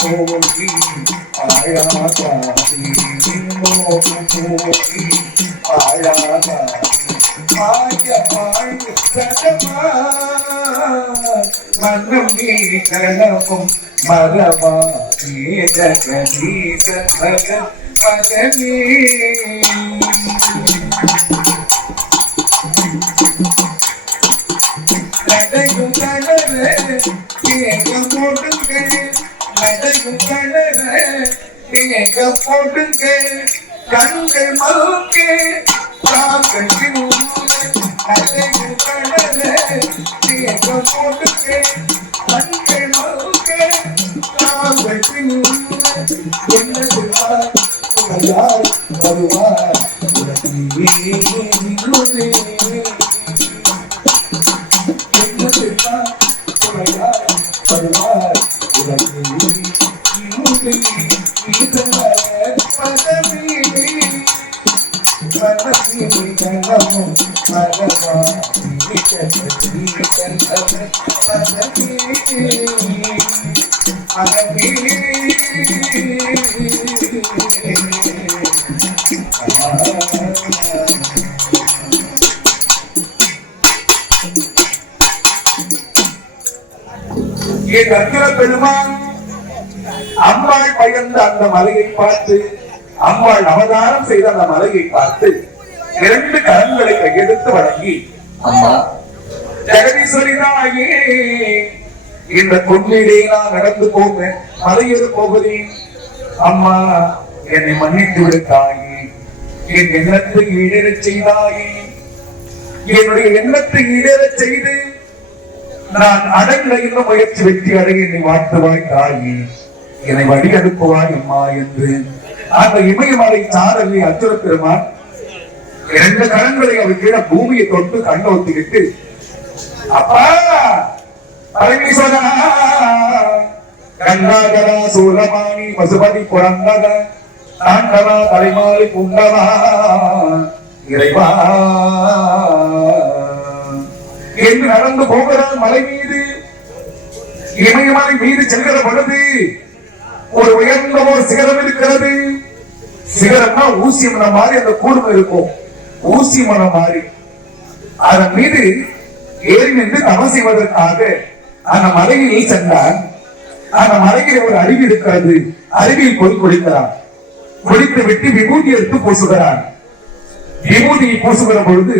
போகி ஆயாதாதி மோகம் போகி ஆயாதாதி மாயமாய் சடமா மனம் நீ கணமும் மரமா ஜகதீச மகன் மகனே நடையும் கணர மேகம் போடுங்க நடையும் கணர மேகம் போடுங்க கண்கள் மறுக்கே தாங்கள் நடையும் கணர மேகம் போடுங்க கண்கள் மறுக்கே தாங்கள் என்னது யார் வருவார் பெருமான் அம்பாள் பயந்த அந்த மலையை பார்த்து அம்பாள் அவதாரம் செய்த அந்த மலையை பார்த்து 2 கரங்களை கையெடுத்து வழங்கி அம்மா ஜெகதீஸ்வரிதாயே இந்த பொன்னிலே நான் நடந்து போவேன் மலையேறு போகிறேன் அம்மா என்னை மன்னித்து விடு தாயே என் எண்ணத்தை ஈடேறச் செய்தாயே என்னுடைய எண்ணத்தை ஈடேறச் செய்து நான் அடைந்த இந்த முயற்சி வெற்றி அடைய என்னை வாழ்த்துவாய் தாயே என்னை வழி அனுப்புவாய் அம்மா என்று அந்த இமயமலை சாரலை அச்சுர பெருமான் 2 கரங்களை அவர் கீழே பூமியை தொட்டு கண்ணோத்திக்கிட்டு அப்பா பரமேஸ்வரா கங்காதரா சூலமாணி பசுபதி புரந்தத தாண்டவா தலைமாலை புண்டவா இறைவா என்று நடந்து போகிறான் மலை மீது. இமயமலை மீது செல்கிற பொழுது ஒரு உயர்ந்த ஒரு சிகரம் இருக்கிறது. சிகரம்னா ஊசி மனம் மாதிரி அந்த கூர்மை இருக்கும், ஊசி மனம் மாதிரி. அதன் மீது ஏறி நின்று தவம் செய்வதற்காக அந்த மலையில் சென்றான். அந்த மலையில் ஒரு அருவி இருக்கிறது, அருவியில் போய் குளிக்கிறான். குளித்து விட்டு விபூதி எடுத்து பூசுகிறான். விபூதியை பூசுகிற பொழுது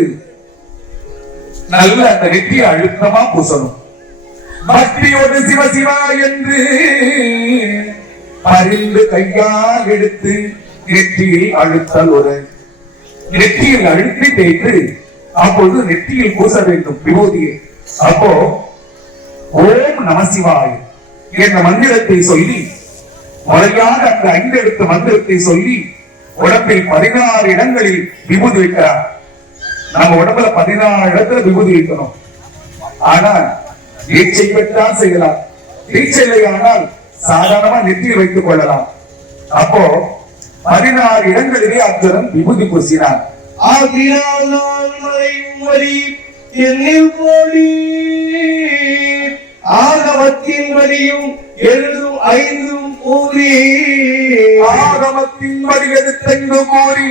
நல்ல அந்த நெற்றியை அழுத்தமா பூசணும். பக்தியோடு சிவ சிவா என்று பரிந்து கையால் எடுத்து நெற்றியில் அழுத்தல் ஒரு நெற்றியில் அழுத்தி தேய்த்து அப்பொழுது நெற்றியில் பூச வேண்டும் விபூதியை. அப்போ ஓம் நமசிவாய என்ற மந்திரத்தை சொல்லி முறையாக அந்த 5 எழுத்து மந்திரத்தை சொல்லி உடம்பில் 16 இடங்களில் விபூதி வைக்கிறார். நம்ம உடம்புல 16 இடத்துல விபூதி வைக்கணும். ஆனா தீட்சை பெற்றால் செய்யலாம், தீட்சை இல்லை ஆனால் சாதாரணமா நெற்றியில் வைத்துக் கொள்ளலாம். அப்போ 16 இடங்களிலே அர்ஜுனன் விபூதி பூசினார். ஆகமத்தின் வழியும் எழுதும் 5 கூறி ஆகமத்தின் வழி எடுத்தெங்கு கூறி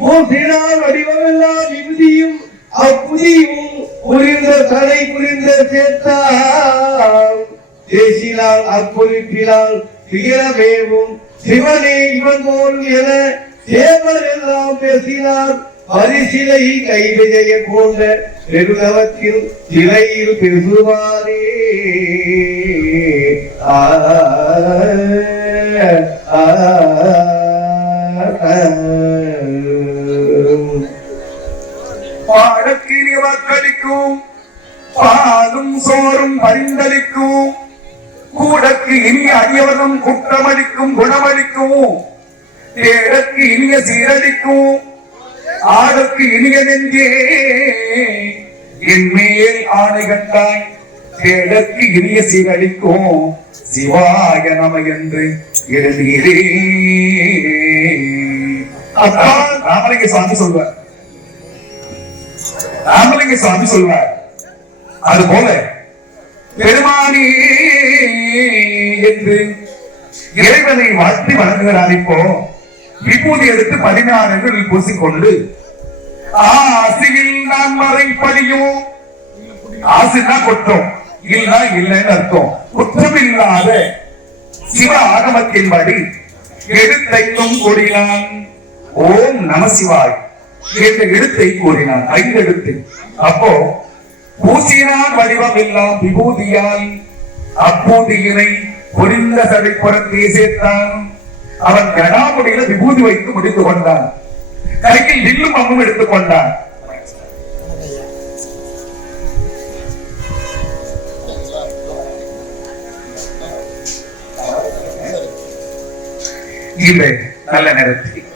பூசினால் வடிவமெல்லாம் விபூதியும் அப்புதியும் புரிந்த தடை புரிந்த சேர்த்தால் தேசினால் அப்புரிப்பினால் திகழவேவும் சிவனே இவன் போல் என தேவர் எல்லாம் பேசினார். பரிசிலை கைவிஜய போன்ற பெருதவத்தில் சிலையில் பெருவாரே. பாடக்கிரிய வாக்களிக்கும் பாலும் சோறும் பரிந்தளிக்கும் கூடக்கு இனிய அடியவனும் குற்றமளிக்கும் குணமளிக்கும் தேடக்கு இனிய சீரழிக்கும் ஆடற்கு இனிய நெஞ்சே என் மேல் ஆணை கண்டாய் தேடற்கு இனிய சீரழிக்கும் சிவாய நம என்று எழுதீரே. அதான் ராமலிங்க சுவாமி சொல்வார். ராமலிங்க சுவாமி சொல்வார். அது போல பெருமானி என்று இறைவனை வாழ்த்தி வணங்குகிறார். இப்போ விபூதி எடுத்து 16 பூசிக்கொண்டு ஆசியில் நான் மறைப்படியும், ஆசினா குற்றம், இல்லா இல்லைன்னு அர்த்தம். குற்றம் இல்லாத சிவ ஆகமத்தின்படி எழுத்தையும் கூறினான். ஓம் நம சிவாய் என்ற எழுத்தை கூறினான், 5 எழுத்து. அப்போ பூசினான் வடிவம் எல்லாம் விபூதியால் அப்பூதியினை பொறிந்த சடைப்புறத்தே சேர்த்தான். அவன் கடாமுடியில விபூதி வைத்து முடித்துக் கொண்டான். கையில் வில்லும் அம்பும் எடுத்துக் கொண்டான். இல்லை நல்ல நேரத்தில்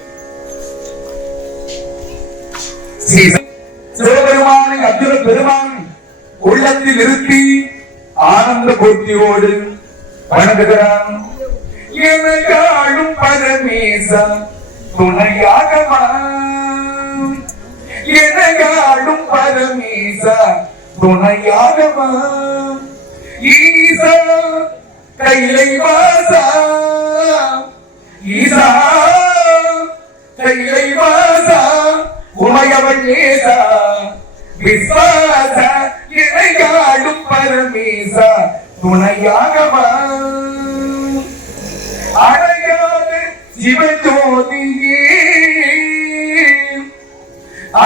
சிவபெருமானை அர்ஜுன பெருமான் உள்ளத்தில் நிறுத்தி ஆனந்த போட்டியோடு வணங்குகிறான். எனக்காளும் பரமேசா துணையாகவா, எனக்காளும் பரமேசா துணையாகவா, ஈசா கைலை வாசா, ஈசா கைலை வாசா, உமையவன் நேசா விஸ்வாச, எனக்காளும் பரமேசா துணையாகவா, அடையாத சிவஜோதியே,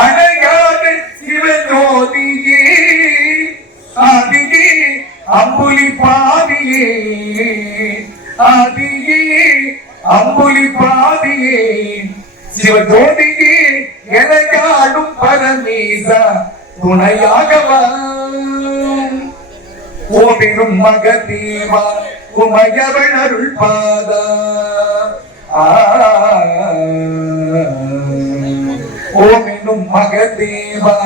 அடையாத சிவஜோதியே, ஆதியே அம்புலி பாதியே, ஆதியே அம்புலி பாதியே, சிவஜோதியே எனக்காடும் பரமேசா துணையாகவா, ஓமிரும் மகதேவா உமையவன் அருள் பாதா, ஓமினும் மகதேவா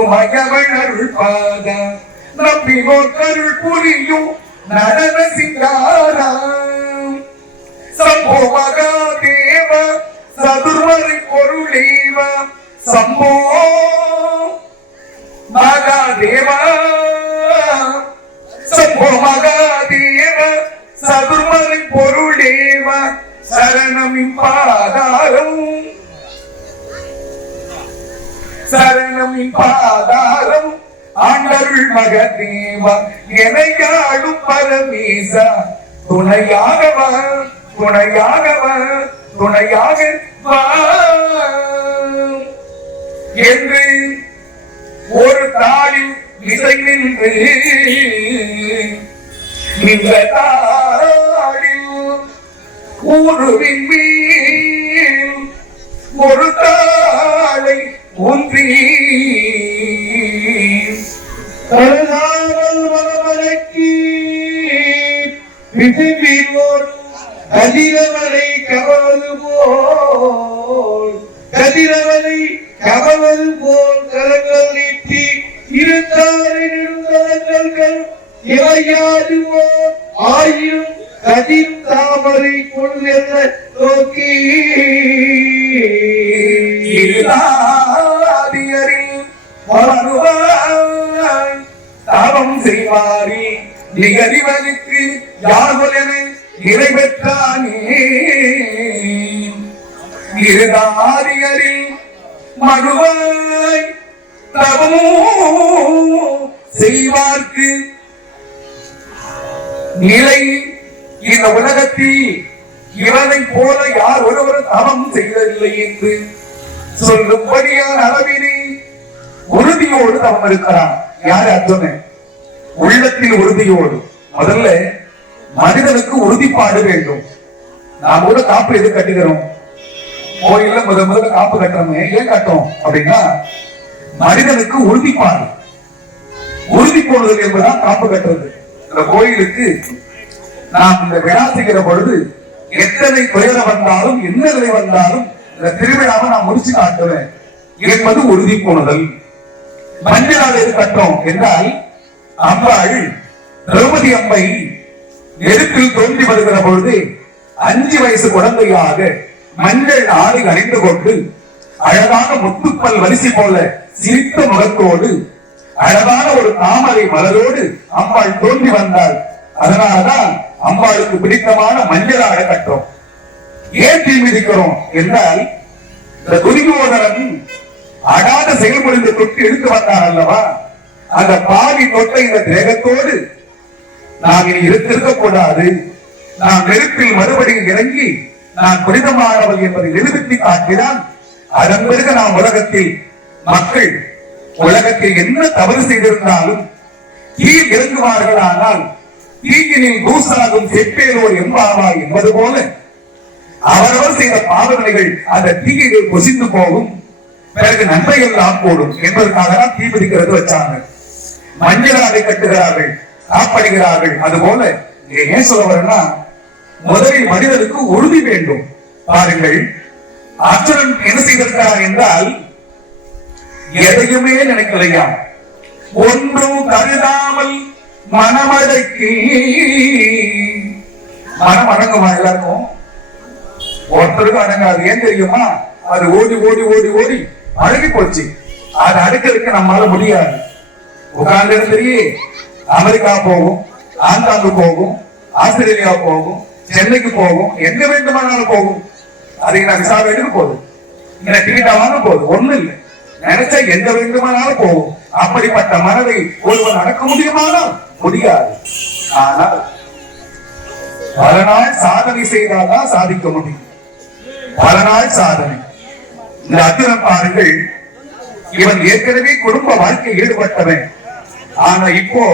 உமையவன் அருள் பாதா, நம்பினோர் கருள் புரியும் நடன சிங்காரா, சம்போ மகாதேவ சதுர்மறை பொருளேவ, சம்போ மகாதேவா, சம்போ மகாதேவ சதுர்மறை பொருளேவ, சரணமின் பாதாரம், சரணமின் பாதாரம், ஆண்டருள் மகதேவா எனையாடும் பரமேசா துணையாகவா, துணையாகவா, துணையாக வா என்று ஒரு தாளில் இசை நின்று, இந்த தாளில் ஊருவின் மேல் ஒரு தாளை ஊன்றி கருதாமல் மனமடக்கி விசும்பினோர் கதிரவனை கவவது போல், கதிரவனை கவவது போல் கரங்கள் நீட்டி இருந்தாரின் இருந்தவர்கள் இவையாதுவோ ஆயினும் கதிர் தாமரை கொள்கிற நோக்கி தாபம் செய்வாரி நிகழ்வனுக்கு யாழ்வலென நிறைவேற்றானே, இருதாரியரில் மனுவாய் தவமோ செய்வார்க்கு நிலை இந்த உலகத்தில் இவனை போல யார் ஒருவர் தவம் செய்வதில்லை என்று சொல்லும்படியான அளவிலே உறுதியோடு தவம் இருக்கிறான். யார் அர்ஜுனன்? உள்ளத்தில் உறுதியோடு. முதல்ல மனிதனுக்கு உறுதிப்பாடு வேண்டும். நாம் கூட காப்பு எது கட்டுகிறோம்? கோயில்ல முதல்ல காப்பு கட்டுறோமே, ஏன் கட்டோம் அப்படின்னா மனிதனுக்கு உறுதிப்பாடு. உறுதி போடுதல் என்பதுதான் காப்பு கட்டுறது. இந்த கோயிலுக்கு நாம் இந்த விழா செய்கிற பொழுது எத்தனை துயரம் வந்தாலும் என்ன நிலை வந்தாலும் இந்த திருவிழாவை நான் முடிச்சு காட்டுவேன் என்பது உறுதி போடுதல். மஞ்சள் எது கட்டோம் என்றால் அம்பாள் திரௌபதி அம்மை நெருப்பில் தோன்றி வருகிற பொழுது 5 வயசு குழந்தையாக மஞ்சள் ஆடை அணிந்து கொண்டு அழகாக முத்துப்பல் வரிசை போல சிரித்த முகத்தோடு அழகான ஒரு தாமரை மலரோடு அம்பாள் தோன்றி வந்தாள். அதனாலதான் அம்பாளுக்கு பிடித்தமான மஞ்சள் ஆடை கட்டுறோம். ஏன் தீ மிதிக்கிறோம் என்றால், இந்த துரியோதனன் அடாத செயல்முறை தொட்டு எடுத்து வந்தார் அல்லவா, அந்த பாவி தொட்ட இந்த தேகத்தோடு நாம் இனி இருக்க கூடாது, நாம் நெருப்பில் மறுபடியும் இறங்கி நான் புனிதமானவள் என்பதை நிரூபித்து காட்டினான். அதன் பிறகு நாம் உலகத்தில் மக்கள் உலகத்தில் என்ன தவறு செய்திருந்தாலும் தீ இறங்குவார்கள். ஆனால் தீயினில் தூசாகும் செப்பேலோர் எம்பாவா என்பது போல அவரவர் செய்த பாவனைகள் அந்த தீயினில் பொசிந்து போகும், பிறகு நன்மை எல்லாம் போடும் என்பதற்காக தான் தீ பிடிக்கிறது வச்சாங்க. மஞ்சள் ஆடை கட்டுகிறார்கள், காப்படைகிறார்கள். அதுபோல ஏன் சொல்ல வரேன்னா, முதலில் மனிதனுக்கு உறுதி வேண்டும். பாருங்கள், அர்ஜுனன் என்ன செய்திருக்கிறார் என்றால், எதையுமே நினைக்கலையா, ஒன்றும் கருதாமல் மனமடக்கி. மனம் அடங்குமா? எல்லாருக்கும் ஒருத்தருக்கும் அடங்காது. ஏன் தெரியுமா? அது ஓடி ஓடி ஓடி ஓடி அழகி போச்சு. அது அடுக்கிறதுக்கு நம்மளால முடியாது. உட்கார்ந்து தெரியே, அமெரிக்கா போகும், ஆங்காங்கு போகும், ஆஸ்திரேலியா போகும், சென்னைக்கு போகும், எங்க வேண்டுமானாலும் போகும். அதுக்கு நான் விசா எடுக்க போதும், டிக்கெட்டா வாங்க போதும், ஒண்ணும் இல்லை. நினைச்சா எங்க வேண்டுமானாலும் போகும். அப்படிப்பட்ட மனதை ஒருவன் அடக்க முடியுமானால் முடியாது. ஆனால் பல நாள் சாதனை செய்தால்தான் சாதிக்க முடியும். பல நாள் சாதனை. இந்த அர்ஜுனன் பாருங்கள், இவன் ஏற்கனவே குடும்ப வாழ்க்கை ஈடுபட்டவன். ஆனா இப்போ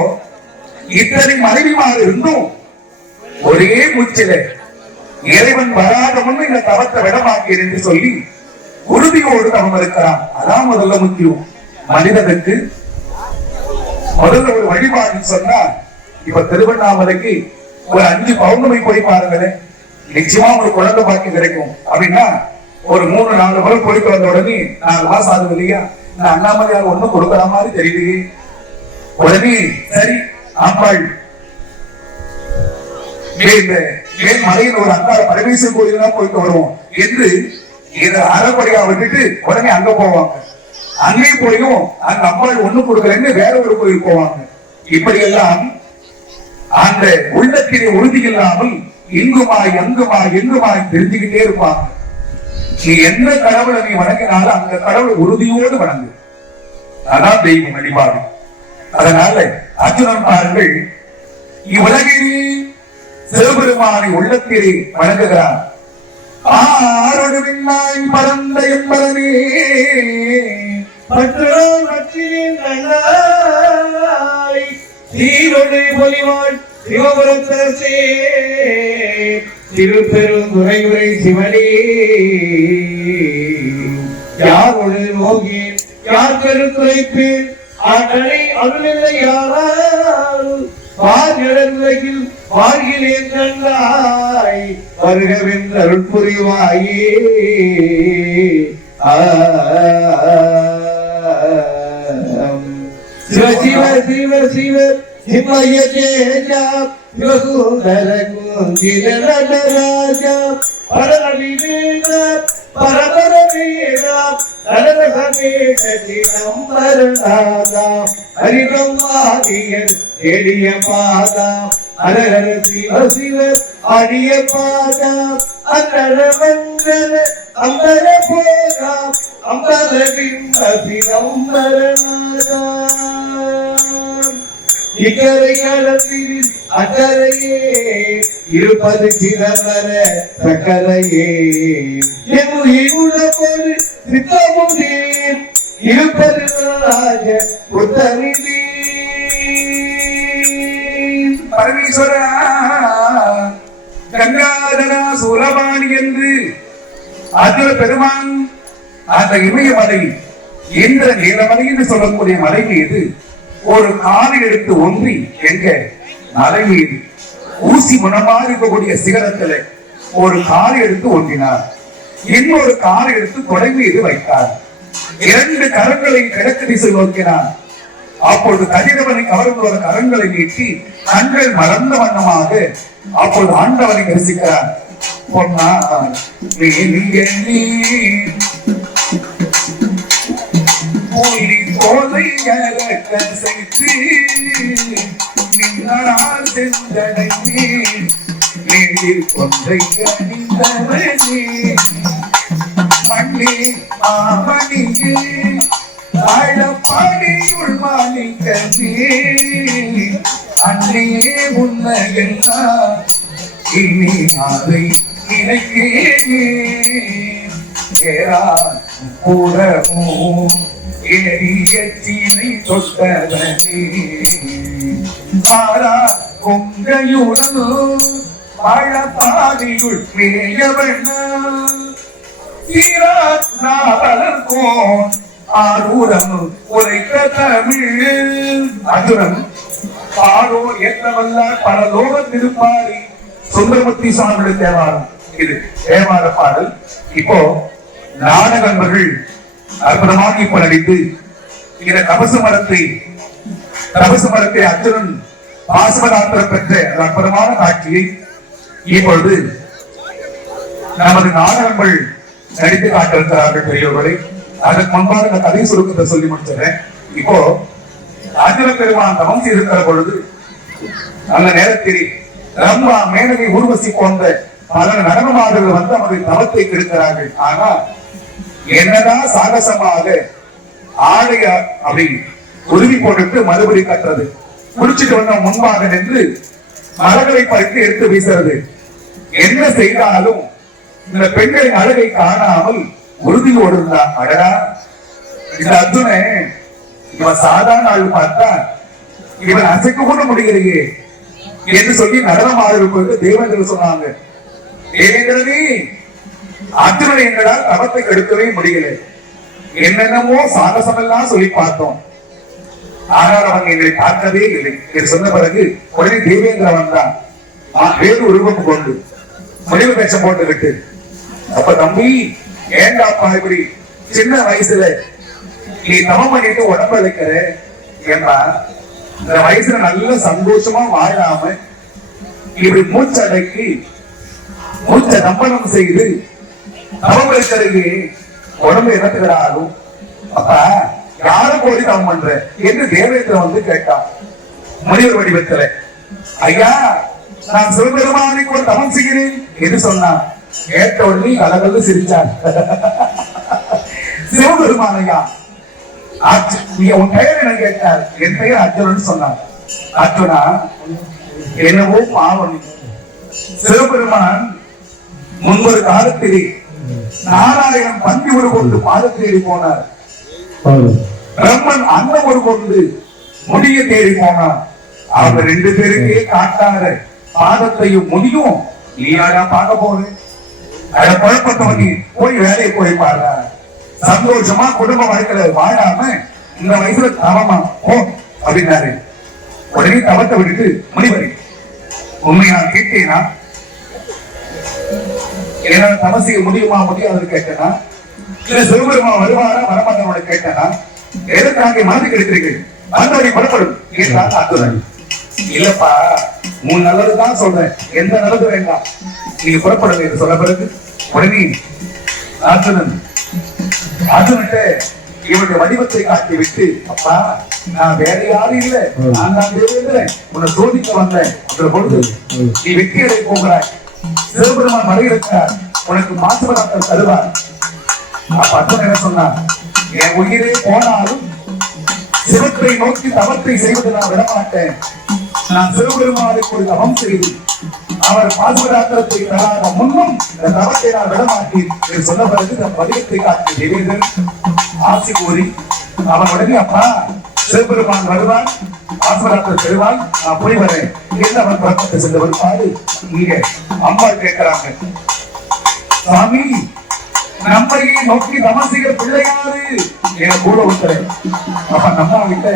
இத்தனை மனைவிமாறு இருந்தும் ஒரே மூச்சில இறைவன் வராத முன்னு இந்த தவத்தை விடமாக்கிறேன் என்று சொல்லி உறுதியோடு அவன் இருக்கிறான். அதான் முதல்ல முக்கியம். மனிதனுக்கு முதல்ல ஒரு வழிபாடு சொன்னா, இப்ப திருவண்ணாமலைக்கு ஒரு 5 பௌர்ணமி போய் பாருங்களேன், நிச்சயமா உங்களுக்கு குழந்தை பாக்கியம் கிடைக்கும். அப்படின்னா ஒரு 3-4 முறை போயிட்டு வந்த உடனே 4 மாசம் ஆகுது இல்லையா, இந்த அண்ணாமலையார் ஒண்ணும் கொடுக்கிற மாதிரி தெரியலையே. உடனே சரி, அம்பாள் மேல் மலையில் ஒரு அங்கார பரமேஸ்வரர் கோயில் தான் போயிட்டு வருவோம் என்று இதை அறப்படியா விட்டுட்டு உடனே அங்க போவாங்க. அங்கே போயும் அந்த அம்பாள் ஒண்ணு கொடுக்கலன்னு வேற ஒரு கோயில் போவாங்க. இப்படி எல்லாம் அந்த உள்ளத்திலே உறுதி இல்லாமல் இங்குமாய் அங்குமாய் எங்குமாய் தெரிஞ்சுக்கிட்டே இருப்பாங்க. நீ எந்த கடவுளை நீ வணங்கினாலும் அந்த கடவுள் உறுதியோடு வணங்கு. அதான் தெய்வம் வழிபாடு. அதனால அர்ஜுனன் பாருங்கள், இவ்வுலகில் சிவபெருமானை உள்ளத்திலே வணங்குகிறான். ஆரோடு விண்ணாய் பரந்த எம்பரனே சீரோடு பொலிவாள் சிவபுரத்தரசே திருப்பெருந்துறையுரை சிவனே யாரோடு நோகேன் யார் கருத்துரைப்பேன் ஆற்றலை அருளில்லை யாரால் பார்களில் வாழ்கிறேன் நல்லாய் வருகவென்று அருள் புரிவாயே. சிவ சிவ சிவ சிவ சிவய தேஜா சிவசுந்தர குஞ்சில நடராஜா பரமவிவேக பரபர வேதா நரசமேஷினம்பரநாதா ஹரிபிரம்மாதியர் எளிய பாதா ஹரஹர சிவ சிவ அடிய பாதா அந்தர மந்தர அம்பர போகா அம்பர பிம்பசினம்பரநாதா இக்கரை கடலில் அக்கரையே இருப்பது சிதம்பர சக்கரையே எமுகியுள்ளபோது சித்தமுதே இருப்பது ராஜ புத்தமிழே. பரமேஸ்வரா கங்காதரா சூலபாணி என்று அர்ஜுன பெருமான் அந்த இமயமலை என்ற நீலமலை என்று சொல்லக்கூடிய மலை மீது ஒரு காலை எடுத்து ஒன்றி எங்க மலை மீது ஊசி முனமாக இருக்கக்கூடிய சிகரத்துல ஒரு காலை எடுத்து ஒன்றினார். இன்னொரு காலை எடுத்து தொடை மீது வைத்தார். 2 கரங்களை கிழக்கு திசை நோக்கினார். அப்பொழுது கதிரவனை கவர்ந்து வர கரங்களை நீட்டி கண்கள் மலர்ந்த வண்ணமாக அப்பொழுது ஆண்டவனை தரிசிக்கிறார். மூலி தோலை கசைத்து நின்றால் சென்றடை நேரில் கொன்றை அணிந்தவனே மண்ணே மாமணியே ஆழப்பாடியுள் மாணிக்கமே அன்னே உன்னையெல்லாம் இனி அதை நினைக்கேரமோ ஏறிய சீனை தொட்டவனே ஆரா கொங்கையுடன் ஆழப்பாடியுள் மேயவன சீராத்நாவலர்கோன் ஆரூரம் உரைக்க தமிழ் அர்ஜுனன் பாடோ ஏற்றவல்ல பல லோக திருப்பாரி சுந்தரமூர்த்தி சுவாமியுடைய தேவாரம் இது தேவார பாடல். இப்போ நாடக நண்பர்கள் அற்புதமாக இப்ப நடித்து இந்த தபசு மரத்தை அர்ஜுனன் பாசுபதாத்திரம் பெற்ற அற்புதமான காட்சியை இப்பொழுது நமது நாடகங்கள் நடித்து காட்டிருக்கிறார்கள் பெரியவர்களை. அதற்கு முன்பாக இந்த கதை சுருக்கத்தை சொல்லி முடிச்சிடறேன். இப்போ அர்ஜுன பெருமான் தவம் செய்திருக்கிற பொழுது அந்த நேரத்தில் ரம்பா மேனகை ஊர்வசி போன்ற பல நடனமாடுகள் வந்து அவருடைய தவத்தை கெடுக்கிறார்கள். ஆனா என்னதான் சாகசமாக ஆடைய அப்படி உறுதி போட்டு மறுபடி கட்டுறது குடிச்சிட்டு வந்த முன்பாக நின்று மலர்களை பறித்து எடுத்து வீசுறது என்ன செய்தாலும் இந்த பெண்களின் அழகை காணாமல் உறுதியோடு இருந்தான். அடடா இந்த அர்ஜுனன் இவன் சாதாரண ஆள் பார்த்தா இவன் அசைக்க கூட முடியலையே என்று சொல்லி நடனமாடுவது தேவேந்திரன் சொன்னாங்க. தேவேந்திரனே அர்ஜுனன் எங்களால் தவத்தை கெடுக்கவே முடியல, என்னென்னமோ சாகசம் எல்லாம் சொல்லி பார்த்தோம், ஆனால் அவன் எங்களை பார்க்கவே இல்லை என்று சொன்ன பிறகு உடனே தேவேந்திரன் வந்தான் வேறு உருவம் கொண்டு முடிவு பேச்சம் போட்டுக்கிட்டு. அப்ப தம்பி ஏண்டாப்பா இப்படி சின்ன வயசுல நீ தவம் பண்ணிட்டு உடம்பு வைக்கிற ஏன்னா இந்த வயசுல நல்ல சந்தோஷமா வாழாம இப்படி மூச்சடக்கி மூச்ச தம்பனம் செய்து தவம் வைக்கிறது உடம்பு இறக்குகிறாரும். அப்ப யாரு போய் தவம் பண்ற என்று தேவேந்திரன் வந்து கேட்டான் முனிவர் வடிவத்துல. ஐயா நான் சிவபெருமானுக்கு ஒரு தவம் செய்கிறேன் என்று சொன்னான். கேட்ட உடனே கலகல்ல சிரிச்சார். சிவபெருமானையா உன் பெயர் என்ன கேட்டார். என் பெயர் அர்ஜுனன் சொன்னார். அர்ஜுனா என்னவோ பாவம், சிவபெருமான் முன்பொரு காலத்திலே நாராயணன் பந்தி ஒரு கொண்டு பாத தேடி போனார், பிரம்மன் அன்னம் ஒரு கொண்டு முடிய தேடி போனார். அவங்க ரெண்டு பேருக்கே காட்டாத பாதத்தையும் முடியும் நீயாடா பார்க்க போறேன். அதை குழப்பத்தவனி போய் வேலையை போய் பாடுற சந்தோஷமா குடும்ப வாழ்க்கையில வாழாம இந்த வயசுல தவமா போ அப்படின்னாரு. உடனே தவத்தை விட்டுட்டு முனிவரி உண்மையை நான் கேட்டேனா, என்னால தவம் செய்ய முடியுமா முடியாது கேட்டேனா, இல்ல சிவபெருமா வருவாரா வரமாட்டவனோட கேட்டேனா, எதற்காக மனது கெடுக்கிறீர்கள் வந்தவரை புறப்படும் என்றான் அர்ஜுனன். இல்லப்பா உன் நல்லதுதான் சொல்றேன், எந்த நல்லது வேண்டாம், நீங்க புறப்படுங்க என்று சொல்ல பிறகு உடனே அர்ஜுனன்ட்ட இவருடைய வடிவத்தை காட்டி விட்டு, அப்பா நான் வேற யாரும் இல்ல, நான் தான் தேவேந்திரன், உன்னை சோதிக்க வந்தேன். பொழுது நீ வெற்றி அடைய போகிறாய், சிவபெருமான் மறையிருக்கிறார், உனக்கு மாசுபடாமல் தருவார். அப்ப அர்ஜுனன் என்ன சொன்னார், என் உயிரே போனாலும் சிவத்தை நோக்கி தவத்தை செய்வது நான் விடமாட்டேன். நான் சிவபெருமானுக்கு ஒரு தவம் செய்து அவர் பாசுபதாத்திரத்தை தராத முன்னும் இந்த தவத்தை நான் விடமாட்டேன் என்று சொன்ன பிறகு தன் வடிவத்தை காட்டி தேவேந்திரன் ஆசி கூறி அவன் உடனே அப்பா சிவபெருமான் வருவான், பாசுபதாத்திரம் பெறுவான், நான் போய் வரேன் என்று அவன் புறப்பட்டு சென்று வருவாரு. இங்க அம்பாள் கேட்கிறாங்க, சாமி நம்மையை நோக்கி தவம் செய்கிற பிள்ளையாரு என கூட விட்டுறேன். அப்ப நம்ம கிட்ட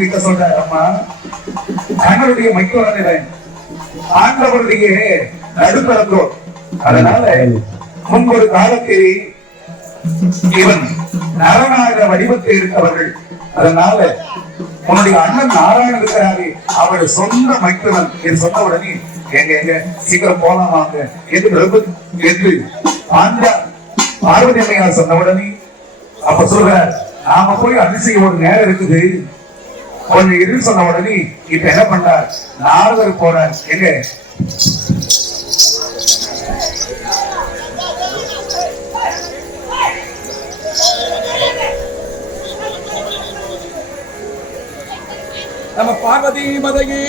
கிட்ட சொல்றாரு, அம்மா தங்களுடைய மைக்கோரனை ஆண்டவருடைய நடுத்தரத்தோர், அதனால முன்பொரு காலத்தில் இவன் நரநாயக வடிவத்தை எடுத்தவர்கள், அதனால உன்னுடைய அண்ணன் நாராயணன் இருக்கிறாரு அவருடைய சொந்த மைக்கோரன் என்று சொன்ன உடனே எங்க சீக்கிரம் போலாமாங்க என்று பார்வதி அம்மையார் சொன்ன உடனே அப்ப சொல்ற நாம போய் அதிசயம் ஒரு நேரம் இருக்குது கொஞ்சம் இரு சொன்ன உடனே இப்ப என்ன பண்றார் நாரதர் போறார் எங்க நம்ம பார்வதி மதையே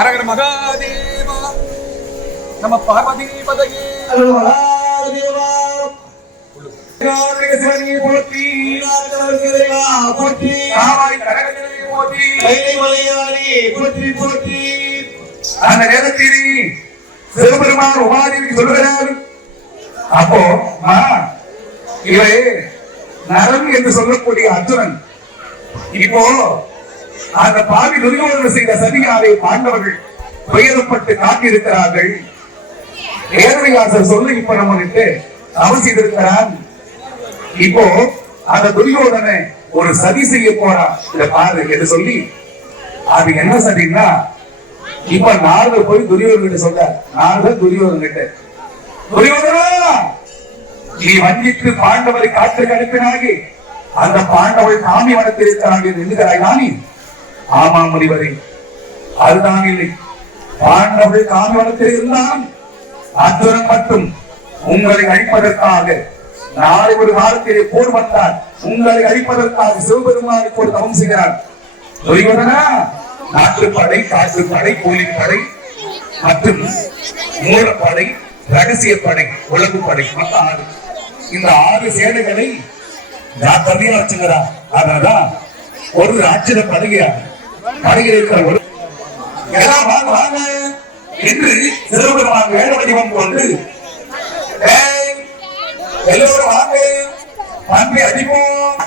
அரகர மகாதேவா நம்ம பார்வதி மதையே மகாதேவா சிவனியை போற்றி போற்றி காவாய் கடகத்திலே போற்றி மலையாளி போற்றி போற்றி. அந்த நேரத்தில் சிவபெருமான் உமாதேவி சொல்கிறார் அப்போ இவை நரன் என்று சொல்லக்கூடிய அர்ஜுனன் இப்போ அந்த பாவி துரியோதனன் செய்த சதியாரை பாண்டவர்கள் துயரப்பட்டு காட்டியிருக்கிறார்கள். வேதவியாசர் சொல்ல இப்ப நம்மகிட்ட அவன் செய்திருக்கிறான். இப்போ அந்த துரியோதனை ஒரு சதி செய்ய போறான் இந்த பாரு என்று சொல்லி அது என்ன சதின்னா இப்ப நாரதர் போய் துரியோதன் கிட்ட சொல்ற நாரதர் துரியோதன் கிட்ட துரியோதனா நீ வஞ்சித்து பாண்டவரை காட்டுக்கு அனுப்பினாகி அந்த பாண்டவள் காமி வனத்தில் இருக்கிறார்கள் என்கிறாய் நானி ஆமா முனிவரே அதுதான் இல்லை பாண்டவர்கள் காமி வனத்தில் இருந்தான் அர்ஜுனன் மட்டும் உங்களை அழிப்பதற்காக நாளை ஒரு காலத்திலே போர் வந்தால் உங்களை அழிப்பதற்காக சிவபெருமானுக்கு ஒரு தவம் செய்கிறார். துரியோதனா நாட்டுப்படை காட்டுப்படை கூலிப்படை மற்றும் மூலப்படை ரகசிய படை உலகு படை மொத்தம் 6 இந்த 6 சேனைகளை ஜாக்கிரதையா வச்சுக்கிறார். அதான் ஒரு ராட்சத படகையாக படகில் இருக்கிற ஒரு எல்லாம் வாங்க வாங்க என்று சிவபெருமான் வேட வடிவம் கொண்டு எல்லோரும் வாங்க பண்பை அடிப்போம்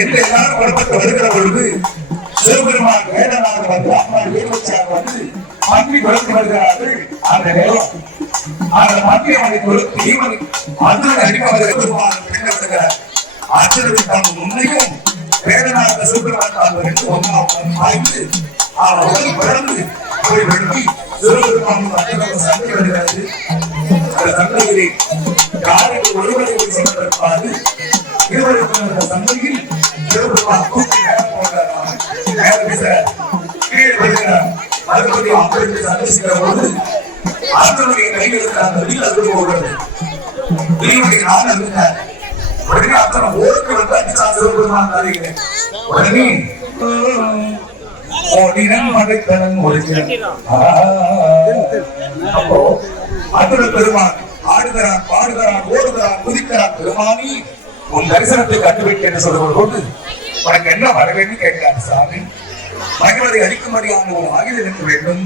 என்று எல்லாரும் புறப்பட்டு வருகிற பொழுது சிவபெருமான் வேடனாக வந்து அம்மா வேலுச்சாக வந்து மந்திரி குறைத்து வருகிறார்கள். அந்த நேரம் அந்த மந்திரி அவனை கொடுத்து ஈவன் அர்ஜுனன் அடிக்க வருகிறார் வருகிறார் அர்ஜுனனுக்கு முன்னையும் வேடனாக சிவபெருமான் தான் ஒன்றாம் ஆய்ந்து அவன் உடல் பிறந்து போய் வெட்டி சிவபெருமான் சண்டை வருகிறது. அந்த சண்டையிலே யாருக்கு ஒருவரை சொல்லப்பட்டிருப்பாரு இருவருக்கும் அந்த சண்டையில் சிவபெருமான் தூக்கி நேரம் போகிறார். கீழே வருகிறார். மறுபடி அப்படி சந்திக்கிற போது அர்ஜுனுடைய கையில் இருக்கிற அந்த வில் அறுபது போகிறது. வில்லுடைய நாள் இருக்கிறார். உடனே அர்ஜுனன் ஓருக்கு வந்து அடிச்சா சிவபெருமான் அறிகிறேன். உடனே ஓடினன் மழைக்கலன் ஒழுகிறன். அப்போ அர்ஜுன பெருமான் ஆடுகிறான் பாடுகிறான் ஓடுகிறான் குதிக்கிறான். பெருமானி உன் தரிசனத்தை கண்டுவிட்டு என்று சொல்லுகிற போது உனக்கு என்ன வர வேண்டும் கேட்கிறான். சாமி மகிழ்வதை அளிக்கும்படியான ஒரு ஆயுதம் இருக்க வேண்டும்.